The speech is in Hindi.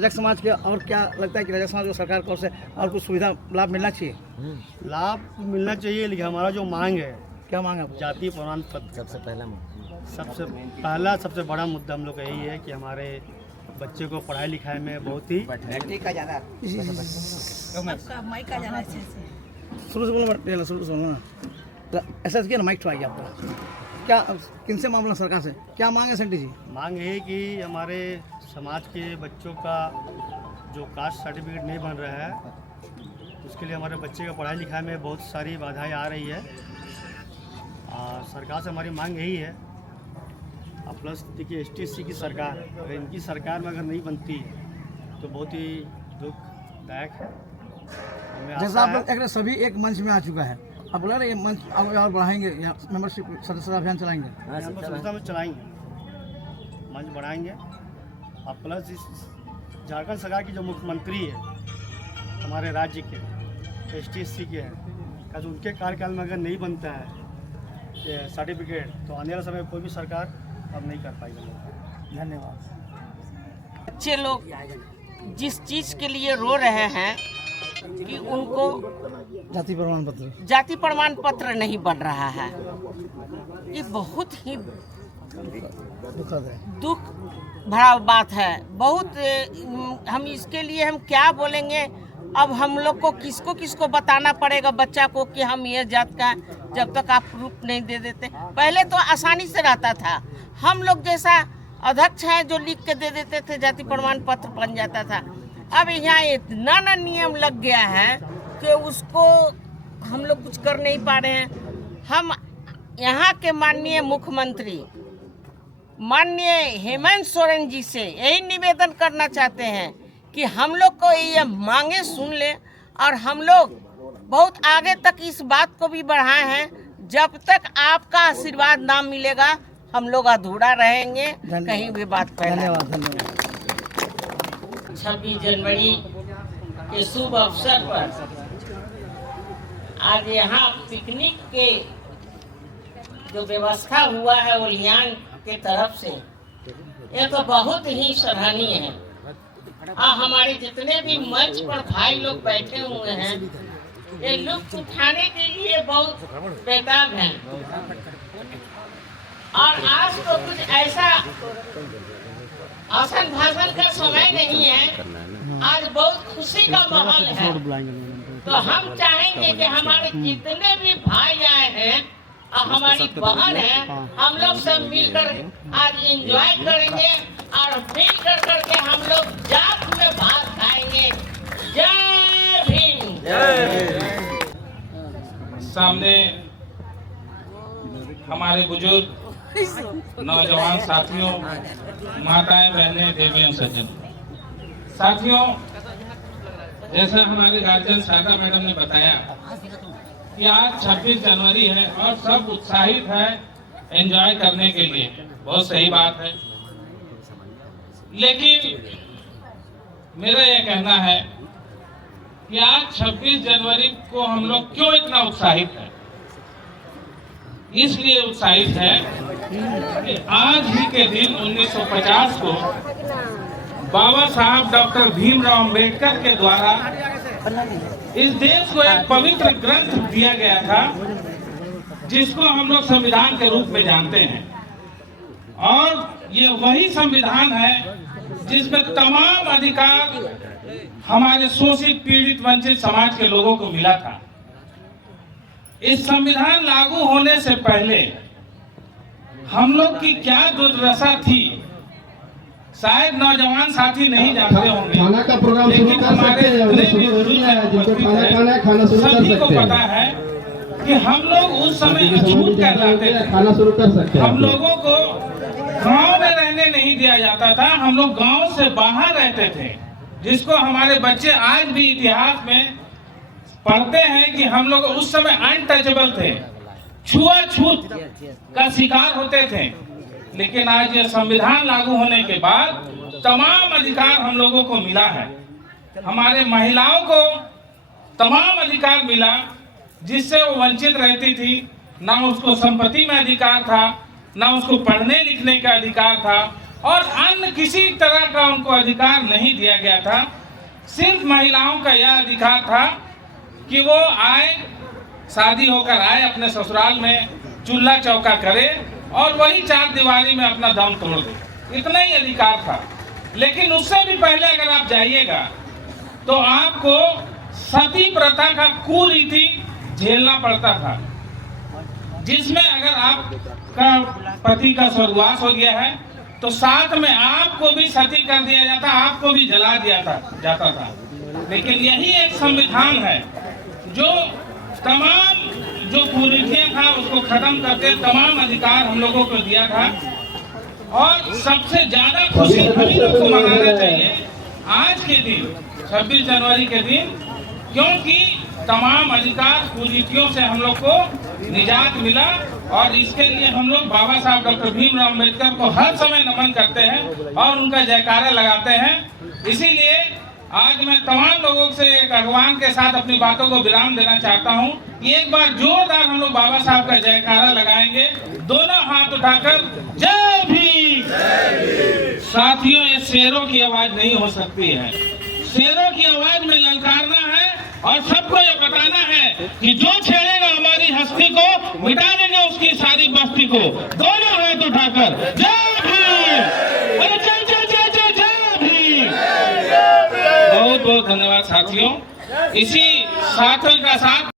रजक समाज के और क्या लगता है कि रजक समाज को सरकार को से और कुछ सुविधा लाभ मिलना चाहिए? लाभ मिलना चाहिए, लेकिन हमारा जो मांग है, क्या मांग है आपको? जातीय प्रमाण पत्र सबसे पहला सबसे बड़ा मुद्दा हम लोग का यही है कि हमारे बच्चे को पढ़ाई लिखाई में बहुत ही शुरू से बोलो, शुरू से बोलो ना, ऐसा किया ना, माइक तो आइए आपका। क्या किनसे मामला सरकार से क्या मांग है सेंटी जी? मांग है कि हमारे समाज के बच्चों का जो कास्ट सर्टिफिकेट नहीं बन रहा है, उसके लिए हमारे बच्चे का पढ़ाई लिखाई में बहुत सारी बाधाएं आ रही है। सरकार से हमारी मांग यही है। प्लस देखिए ST/SC की सरकार, अगर इनकी सरकार में अगर नहीं बनती तो बहुत ही दुखदायक है। जैसा आप लोग सभी एक मंच में आ चुका है, आप बोला ये मंच और बढ़ाएंगे, मेंबरशिप सदस्यता अभियान चलाएंगे? सदस्यता में चलाएंगे, मंच बढ़ाएंगे। और प्लस इस झारखंड सरकार की जो मुख्यमंत्री है हमारे राज्य के ST/SC के हैं, का जो उनके कार्यकाल में अगर नहीं बनता है सर्टिफिकेट, तो आने वाले समय कोई भी सरकार अब नहीं कर पाएगी। धन्यवाद। बच्चे लोग जिस चीज़ के लिए रो रहे हैं कि उनको जाति प्रमाण पत्र नहीं बन रहा है, ये बहुत ही दुख भरा बात है। बहुत हम इसके लिए हम क्या बोलेंगे? अब हम लोग को किसको बताना पड़ेगा बच्चा को कि हम ये जात का, जब तक आप प्रूफ नहीं दे देते। पहले तो आसानी से रहता था, हम लोग जैसा अध्यक्ष है जो लिख के दे देते थे, जाति प्रमाण पत्र बन जाता था। अब यहाँ इतना ना नियम लग गया है कि उसको हम लोग कुछ कर नहीं पा रहे हैं। हम यहाँ के माननीय मुख्यमंत्री माननीय हेमंत सोरेन जी से यही निवेदन करना चाहते हैं कि हम लोग को ये मांगे सुन ले और हम लोग बहुत आगे तक इस बात को भी बढ़ाए हैं। जब तक आपका आशीर्वाद ना मिलेगा हम लोग अधूरा रहेंगे, कहीं भी बात धन्यवाद। 26 जनवरी के शुभ अवसर पर आज यहाँ पिकनिक के जो व्यवस्था हुआ है ओलियान के तरफ से, ये तो बहुत ही सराहनीय है। हमारे जितने भी मंच पर भाई लोग बैठे हुए हैं, ये लुत्फ उठाने के लिए बहुत बेताब हैं। और आज तो कुछ ऐसा आसन भाषण का समय नहीं है, आज बहुत खुशी का माहौल है। तो हम चाहेंगे कि हमारे जितने भी भाई आए हैं और हमारी बहन है, हम लोग सब मिलकर आज एंजॉय करेंगे और मिल करके हम लोग जात में भात खाएंगे। जय भीम। सामने हमारे बुजुर्ग नौजवान साथियों, माताएं, बहनें, देवियों, सज्जन साथियों, जैसा हमारी गार्जियन शारदा मैडम ने बताया कि आज 26 जनवरी है और सब उत्साहित है एंजॉय करने के लिए। बहुत सही बात है, लेकिन मेरा यह कहना है कि आज 26 जनवरी को हम लोग क्यों इतना उत्साहित हैं? इसलिए उत्साहित है कि आज ही के दिन 1950 को बाबा साहब डॉक्टर भीमराव अम्बेडकर के द्वारा इस देश को एक पवित्र ग्रंथ दिया गया था, जिसको हम लोग संविधान के रूप में जानते हैं। और ये वही संविधान है जिसमें तमाम अधिकार हमारे शोषित, पीड़ित, वंचित समाज के लोगों को मिला था। इस संविधान लागू होने से पहले हम लोग की क्या दुर्दशा थी, शायद नौजवान साथी नहीं जानते होंगे, खाना का प्रोग्राम शुरू कर सकते हैं। सभी को पता है कि हम लोग उस समय अछूत कहलाते थे। खाना शुरू कर सकते हैं। हम लोगों को गांव में रहने नहीं दिया जाता था, हम लोग गांव से बाहर रहते थे, जिसको हमारे बच्चे आज भी इतिहास में पढ़ते हैं कि हम लोग उस समय अनटचेबल थे, छुआछूत का शिकार होते थे। लेकिन आज ये संविधान लागू होने के बाद तमाम अधिकार हम लोगों को मिला है। हमारे महिलाओं को तमाम अधिकार मिला, जिससे वो वंचित रहती थी। ना उसको संपत्ति में अधिकार था, ना उसको पढ़ने लिखने का अधिकार था, और अन्य किसी तरह का उनको अधिकार नहीं दिया गया था। सिर्फ महिलाओं का यह अधिकार था कि वो आए, शादी होकर आए, अपने ससुराल में चूल्हा चौका करे और वही चार दीवारी में अपना दम तोड़ दे, इतना ही अधिकार था। लेकिन उससे भी पहले अगर आप जाइएगा तो आपको सती प्रथा का कुरीति झेलना पड़ता था, जिसमें अगर आपका पति का स्वर्गवास हो गया है तो साथ में आपको भी सती कर दिया जाता, आपको भी जला दिया जाता था। लेकिन यही एक संविधान है जो तमाम जो कुरीतियां था उसको खत्म करके तमाम अधिकार हम लोगों को दिया था। और सबसे ज्यादा खुशी हम लोग को मनाना चाहिए आज के दिन, 26 जनवरी के दिन, क्योंकि तमाम अधिकार कुरीतियों से हम लोग को निजात मिला। और इसके लिए हम लोग बाबा साहब डॉक्टर भीमराव अम्बेडकर को हर समय नमन करते हैं और उनका जयकारा लगाते हैं। इसीलिए आज मैं तमाम लोगों से एक आह्वान के साथ अपनी बातों को विराम देना चाहता हूं कि एक बार जोरदार हम लोग बाबा साहब का जयकारा लगाएंगे, दोनों हाथ उठाकर जय भीम। साथियों, ये शेरों की आवाज नहीं हो सकती है, शेरों की आवाज में ललकारना है और सबको ये बताना है कि जो छेड़ेगा हमारी हस्ती को मिटा देंगे उसकी सारी बस्ती को। दोनों हाथ उठाकर जय भीम, अरे जय जय जय जय जय भीम। बहुत बहुत धन्यवाद साथियों। इसी साथ का साथ